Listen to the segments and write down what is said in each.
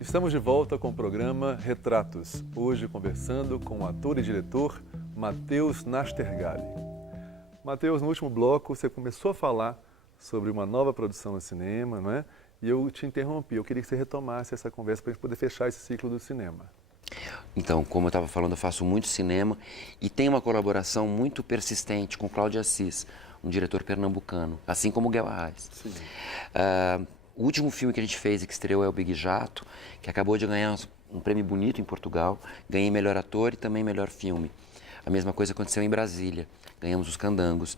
Estamos de volta com o programa Retratos, hoje conversando com o ator e diretor Matheus Nastergalli. Matheus, no último bloco você começou a falar sobre uma nova produção no cinema, não é? E eu te interrompi, eu queria que você retomasse essa conversa para a gente poder fechar esse ciclo do cinema. Então, como eu estava falando, eu faço muito cinema e tenho uma colaboração muito persistente com Cláudio Assis, um diretor pernambucano, assim como o Guel Arraes. O último filme que a gente fez e que estreou é o Big Jato, que acabou de ganhar um prêmio bonito em Portugal. Ganhei melhor ator e também melhor filme. A mesma coisa aconteceu em Brasília. Ganhamos os Candangos.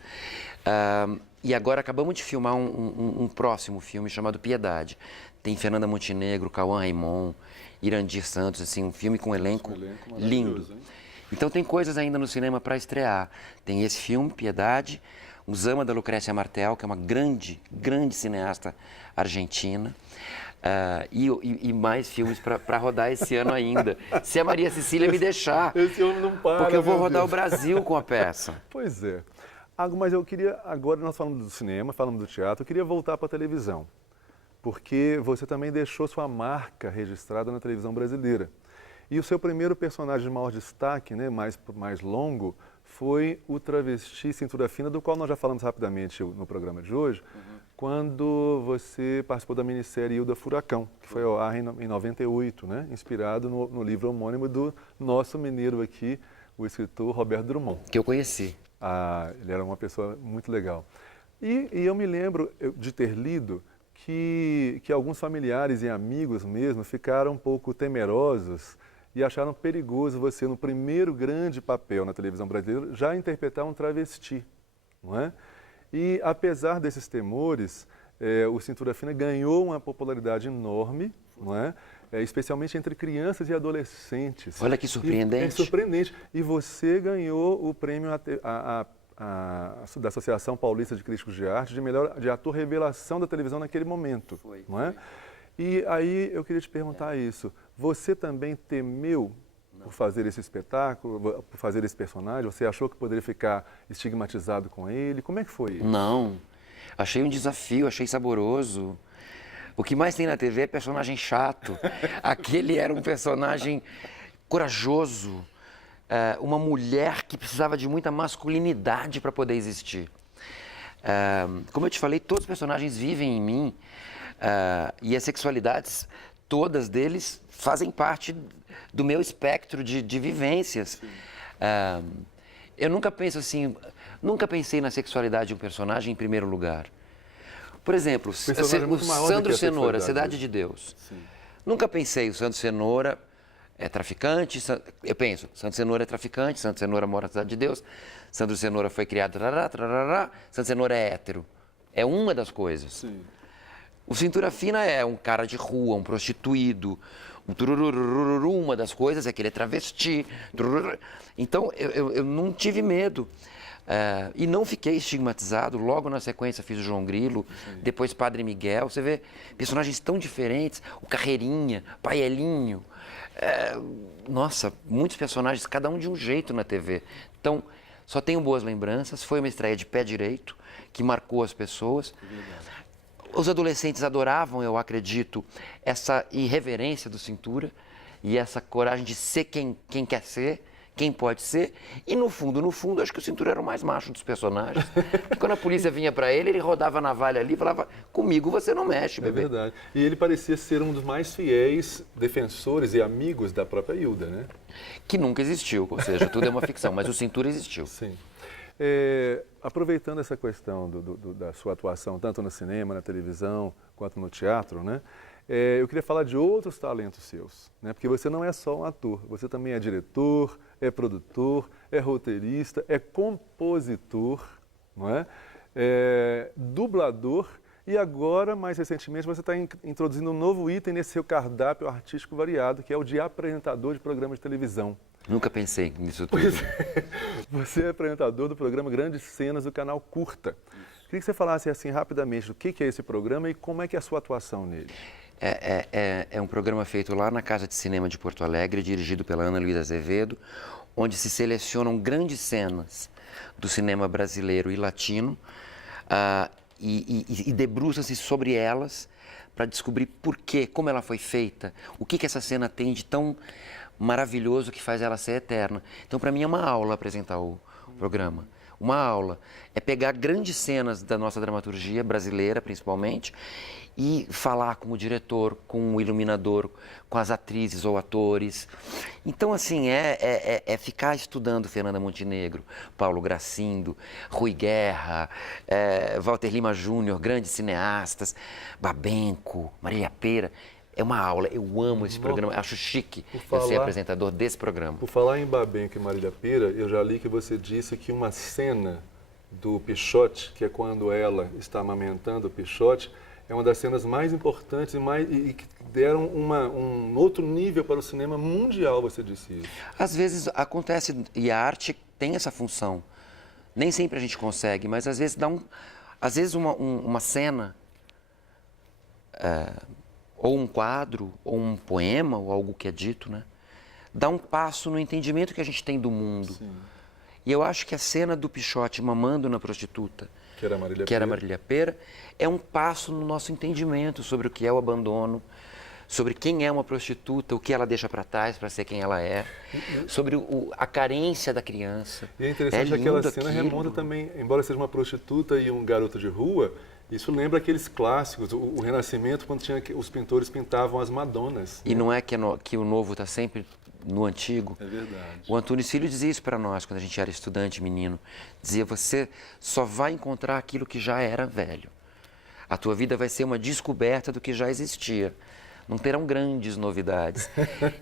E agora acabamos de filmar um próximo filme chamado Piedade. Tem Fernanda Montenegro, Cauã Raymond, Irandir Santos, assim, um filme com um elenco lindo. Hein? Então tem coisas ainda no cinema para estrear. Tem esse filme, Piedade, O Zama, da Lucrécia Martel, que é uma grande cineasta argentina, e mais filmes para rodar esse ano ainda. Se a Maria Cecília me deixar. Esse homem não para, porque eu vou rodar o Brasil com a peça. Pois é. Mas eu queria, agora nós falamos do cinema, falamos do teatro, eu queria voltar para a televisão. Porque você também deixou sua marca registrada na televisão brasileira. E o seu primeiro personagem de maior destaque, né, mais longo, foi o travesti Cintura Fina, do qual nós já falamos rapidamente no programa de hoje, quando você participou da minissérie Hilda Furacão, que foi ao ar em 98, né, inspirado no livro homônimo do nosso mineiro aqui, o escritor Roberto Drummond. Que eu conheci. Ele era uma pessoa muito legal. E eu me lembro de ter lido que alguns familiares e amigos mesmo ficaram um pouco temerosos e acharam perigoso você, no primeiro grande papel na televisão brasileira, já interpretar um travesti, não é? E apesar desses temores, o Cintura Fina ganhou uma popularidade enorme, não é? Especialmente entre crianças e adolescentes. Olha que surpreendente. É surpreendente. E você ganhou o prêmio da Associação Paulista de Críticos de Arte de ator revelação da televisão naquele momento. Não é? E aí eu queria te perguntar isso. Você também temeu por fazer esse espetáculo, por fazer esse personagem? Você achou que poderia ficar estigmatizado com ele? Como é que foi isso? Não. Achei um desafio, achei saboroso. O que mais tem na TV é personagem chato. Aquele era um personagem corajoso, uma mulher que precisava de muita masculinidade para poder existir. Como eu te falei, todos os personagens vivem em mim e as sexualidades, todas deles, fazem parte do meu espectro de vivências. Eu nunca pensei na sexualidade de um personagem em primeiro lugar. Por exemplo, o Sandro Cenoura, Cidade de Deus. Sim. Nunca pensei, o Sandro Cenoura é traficante, eu penso, Sandro Cenoura é traficante, Sandro Cenoura mora na Cidade de Deus, Sandro Cenoura foi criado, Sandro Cenoura é hétero. É uma das coisas. Sim. O Cintura Fina é um cara de rua, um prostituído, um turururururu, uma das coisas é que ele é travesti. Então, eu não tive medo. E não fiquei estigmatizado. Logo na sequência fiz o João Grilo, depois Padre Miguel. Você vê personagens tão diferentes, o Carreirinha, Paielinho. Nossa, muitos personagens, cada um de um jeito na TV. Então, só tenho boas lembranças. Foi uma estreia de pé direito, que marcou as pessoas. Os adolescentes adoravam, eu acredito, essa irreverência do Cintura e essa coragem de ser quem quer ser, quem pode ser. E no fundo, acho que o Cintura era o mais macho dos personagens. Porque quando a polícia vinha para ele rodava a navalha ali e falava, comigo você não mexe, bebê. É verdade. E ele parecia ser um dos mais fiéis defensores e amigos da própria Hilda, né? Que nunca existiu, ou seja, tudo é uma ficção, mas o Cintura existiu. Sim. Aproveitando essa questão da sua atuação, tanto no cinema, na televisão, quanto no teatro, né? Eu queria falar de outros talentos seus, né? Porque você não é só um ator, você também é diretor, é produtor, é roteirista, é compositor, não é? Dublador e agora, mais recentemente, você está introduzindo um novo item nesse seu cardápio artístico variado, que é o de apresentador de programas de televisão. Nunca pensei nisso tudo. Pois é. Você é apresentador do programa Grandes Cenas do canal Curta. Queria que você falasse assim rapidamente do que é esse programa e como é que é a sua atuação nele. É um programa feito lá na Casa de Cinema de Porto Alegre, dirigido pela Ana Luísa Azevedo, onde se selecionam grandes cenas do cinema brasileiro e latino e debruça-se sobre elas para descobrir por quê, como ela foi feita, o que essa cena tem de tão maravilhoso que faz ela ser eterna. Então, para mim, é uma aula apresentar o programa. Uma aula. É pegar grandes cenas da nossa dramaturgia brasileira, principalmente, e falar com o diretor, com o iluminador, com as atrizes ou atores. Então, assim, é ficar estudando Fernanda Montenegro, Paulo Gracindo, Rui Guerra, Walter Lima Júnior, grandes cineastas, Babenco, Marília Pêra. É uma aula, eu amo esse programa, acho chique eu ser apresentador desse programa. Por falar em Babenco e Marília Pêra, eu já li que você disse que uma cena do Pichote, que é quando ela está amamentando o Pichote, é uma das cenas mais importantes e que deram um outro nível para o cinema mundial, você disse isso. Às vezes acontece, e a arte tem essa função. Nem sempre a gente consegue, mas às vezes uma cena... ou um quadro, ou um poema, ou algo que é dito, né? Dá um passo no entendimento que a gente tem do mundo. Sim. E eu acho que a cena do Pichote mamando na prostituta, que era Marília Pêra, é um passo no nosso entendimento sobre o que é o abandono, sobre quem é uma prostituta, o que ela deixa para trás para ser quem ela é, sobre a carência da criança. E é interessante que aquela cena remonta também, embora seja uma prostituta e um garoto de rua, isso lembra aqueles clássicos, o Renascimento, quando os pintores pintavam as Madonas. E não é que o novo está sempre no antigo? É verdade. O Antunes Filho dizia isso para nós, quando a gente era estudante, menino. Dizia, você só vai encontrar aquilo que já era velho. A tua vida vai ser uma descoberta do que já existia. Não terão grandes novidades.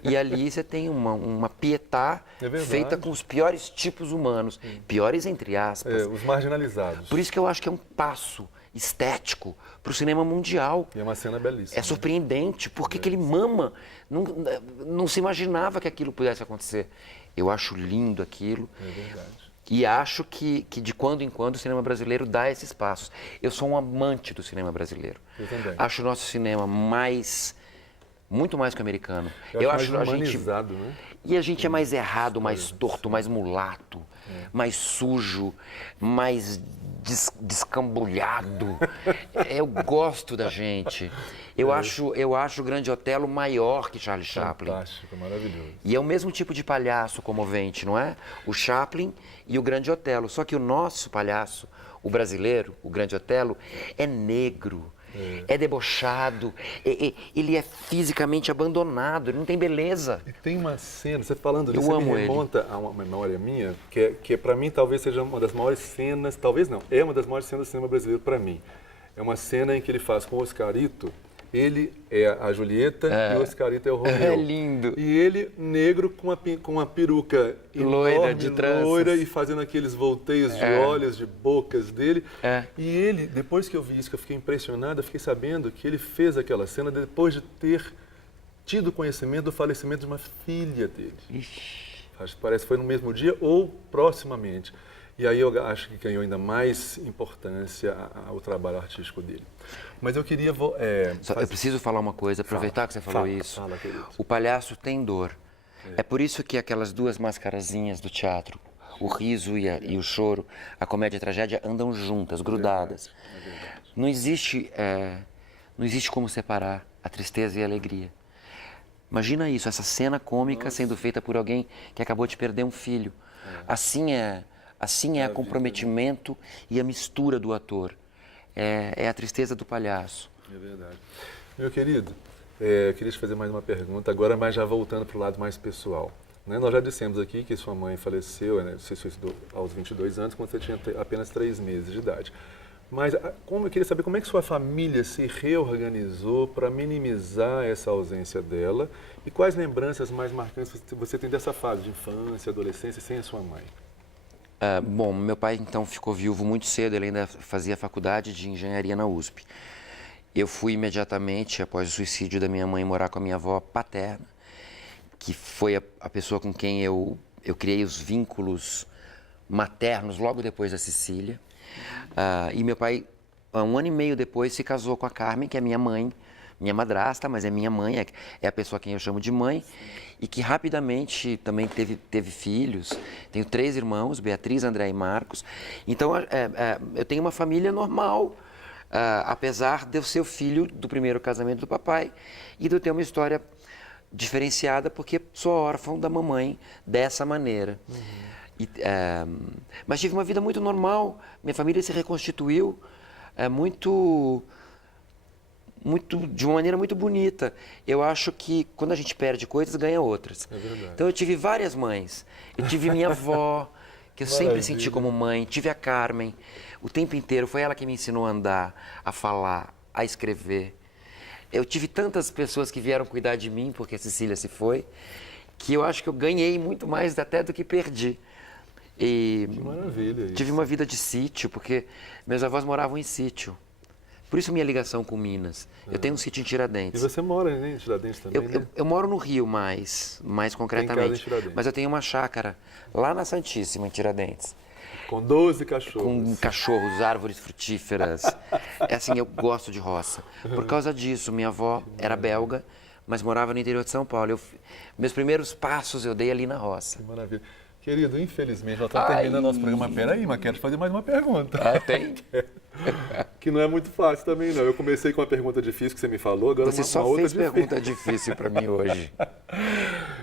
E ali você tem uma Pietà feita com os piores tipos humanos. Piores entre aspas. Os marginalizados. Por isso que eu acho que é um passo estético para o cinema mundial. E é uma cena belíssima. É surpreendente. Por que ele mama? Não se imaginava que aquilo pudesse acontecer. Eu acho lindo aquilo. É verdade. E acho que de quando em quando o cinema brasileiro dá esses passos. Eu sou um amante do cinema brasileiro. Eu também. Acho o nosso cinema muito mais que o americano. Eu acho mais humanizado, né? E a gente é mais errado, mais torto, mais mulato, mais sujo, mais descambulhado. Eu gosto da gente. Eu acho o Grande Otelo maior que Charlie Chaplin. Fantástico, maravilhoso. E é o mesmo tipo de palhaço comovente, não é? O Chaplin e o Grande Otelo. Só que o nosso palhaço, o brasileiro, o Grande Otelo, é negro. É debochado, ele é fisicamente abandonado, ele não tem beleza. E tem uma cena, você falando disso, me remonta a uma memória minha, que para mim talvez seja uma das maiores cenas, talvez não, é uma das maiores cenas do cinema brasileiro para mim. É uma cena em que ele faz com o Oscarito, ele é a Julieta e o Oscarito é o Romeu. É lindo. E ele, negro, com uma peruca loira, enorme, de tranças. loira, e fazendo aqueles volteios de olhos, de bocas dele. E ele, depois que eu vi isso, que eu fiquei impressionado, eu fiquei sabendo que ele fez aquela cena depois de ter tido conhecimento do falecimento de uma filha dele. Acho que parece que foi no mesmo dia ou proximamente. E aí eu acho que ganhou ainda mais importância ao trabalho artístico dele. Mas eu queria... Eu preciso falar uma coisa, aproveitar que você falou isso. Fala, querido. O palhaço tem dor. É por isso que aquelas duas mascarazinhas do teatro, o riso e o choro, a comédia e a tragédia, andam juntas, grudadas. É verdade. Não existe como separar a tristeza e a alegria. Imagina isso, essa cena cômica sendo feita por alguém que acabou de perder um filho. Assim é o comprometimento e a mistura do ator. É a tristeza do palhaço. É verdade. Meu querido, eu queria te fazer mais uma pergunta, agora mas já voltando para o lado mais pessoal. Né? Nós já dissemos aqui que sua mãe faleceu, né? Você se suicidou aos 22 anos, quando você tinha apenas 3 meses de idade. Mas eu queria saber como é que sua família se reorganizou para minimizar essa ausência dela e quais lembranças mais marcantes você tem dessa fase de infância, adolescência, sem a sua mãe? Bom, meu pai então ficou viúvo muito cedo, ele ainda fazia faculdade de engenharia na USP. Eu fui imediatamente, após o suicídio da minha mãe, morar com a minha avó paterna, que foi a pessoa com quem eu criei os vínculos maternos logo depois da Cecília. E meu pai, 1 ano e meio depois, se casou com a Carmen, que é minha mãe, minha madrasta, mas é minha mãe, é a pessoa a quem eu chamo de mãe, e que rapidamente também teve filhos. Tenho 3 irmãos, Beatriz, André e Marcos. Então, eu tenho uma família normal, apesar de eu ser o filho do primeiro casamento do papai e de eu ter uma história diferenciada, porque sou órfão da mamãe dessa maneira. Mas tive uma vida muito normal, minha família se reconstituiu de uma maneira muito bonita. Eu acho que quando a gente perde coisas, ganha outras. É verdade. Então eu tive várias mães. Eu tive minha avó, que eu sempre senti como mãe. Tive a Carmen. O tempo inteiro foi ela que me ensinou a andar, a falar, a escrever. Eu tive tantas pessoas que vieram cuidar de mim, porque a Cecília se foi, que eu acho que eu ganhei muito mais até do que perdi. E Que maravilha isso. tive uma vida de sítio, porque meus avós moravam em sítio. Por isso minha ligação com Minas. Eu tenho um sítio em E Tiradentes. você mora, né, em Tiradentes também, né? Eu moro no Rio mais concretamente. Tiradentes. Mas eu tenho uma chácara lá na Santíssima, em Tiradentes. Com 12 cachorros. Com cachorros, árvores frutíferas. É assim, eu gosto de roça. Por causa disso, minha avó era belga, mas morava no interior de São Paulo. Meus primeiros passos eu dei ali na roça. Que maravilha. Querido, infelizmente, nós estamos terminando nosso programa. Peraí, mas quero te fazer mais uma pergunta. Tem? Que não é muito fácil também, não. Eu comecei com uma pergunta difícil que você me falou, agora Você uma só outra fez difícil. pergunta difícil para mim hoje.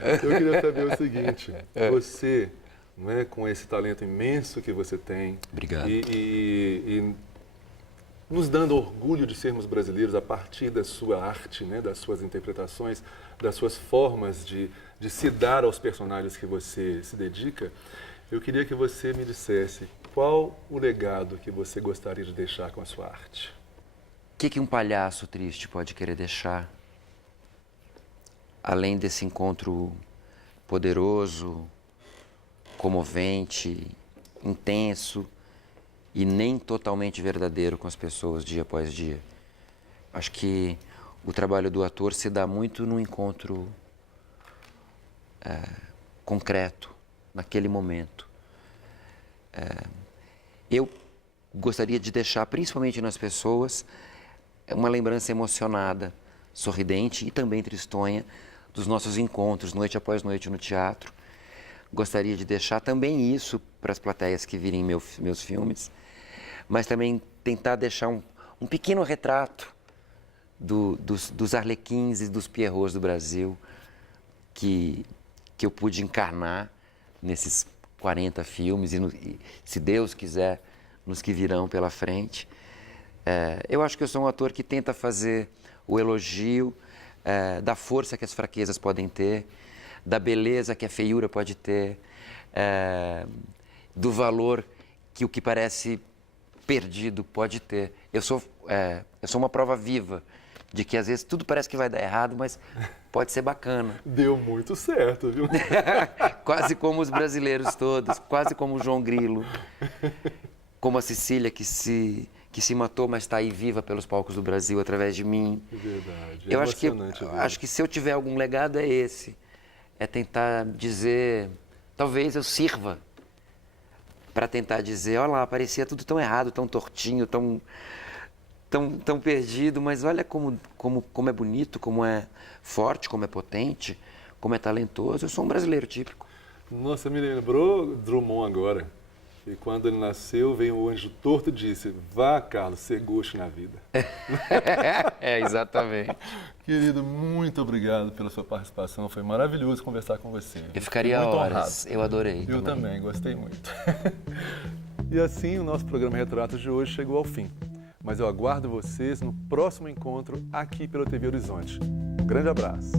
Eu queria saber o seguinte, você, né, com esse talento imenso que você tem, Obrigado. e nos dando orgulho de sermos brasileiros a partir da sua arte, né, das suas interpretações, das suas formas de se dar aos personagens que você se dedica, eu queria que você me dissesse qual o legado que você gostaria de deixar com a sua arte. O que um palhaço triste pode querer deixar? Além desse encontro poderoso, comovente, intenso e nem totalmente verdadeiro com as pessoas dia após dia. Acho que o trabalho do ator se dá muito no encontro concreto, naquele momento. Eu gostaria de deixar, principalmente nas pessoas, uma lembrança emocionada, sorridente e também tristonha dos nossos encontros, noite após noite no teatro. Gostaria de deixar também isso para as plateias que virem meus filmes, mas também tentar deixar um pequeno retrato dos Arlequins e dos Pierrots do Brasil que eu pude encarnar nesses 40 filmes e, se Deus quiser, nos que virão pela frente. Eu acho que eu sou um ator que tenta fazer o elogio da força que as fraquezas podem ter, da beleza que a feiura pode ter, do valor que o que parece perdido pode ter. Eu sou uma prova viva de que às vezes tudo parece que vai dar errado, mas pode ser bacana. Deu muito certo, viu? Quase como os brasileiros todos, quase como o João Grilo, como a Cecília que se matou, mas está aí viva pelos palcos do Brasil através de mim. É verdade. Eu acho que se eu tiver algum legado é esse, é tentar dizer, talvez eu sirva para tentar dizer, olha lá, parecia tudo tão errado, tão tortinho, tão perdido, mas olha como é bonito, como é forte, como é potente, como é talentoso. Eu sou um brasileiro típico. Nossa, me lembrou Drummond agora. E quando ele nasceu, veio o anjo torto e disse, vá, Carlos, ser gosto na vida. Exatamente. Querido, muito obrigado pela sua participação. Foi maravilhoso conversar com você. Eu ficaria Fiquei muito horas. honrado. Eu adorei. Eu também, gostei muito. E assim, o nosso programa Retratos de hoje chegou ao fim. Mas eu aguardo vocês no próximo encontro aqui pela TV Horizonte. Um grande abraço.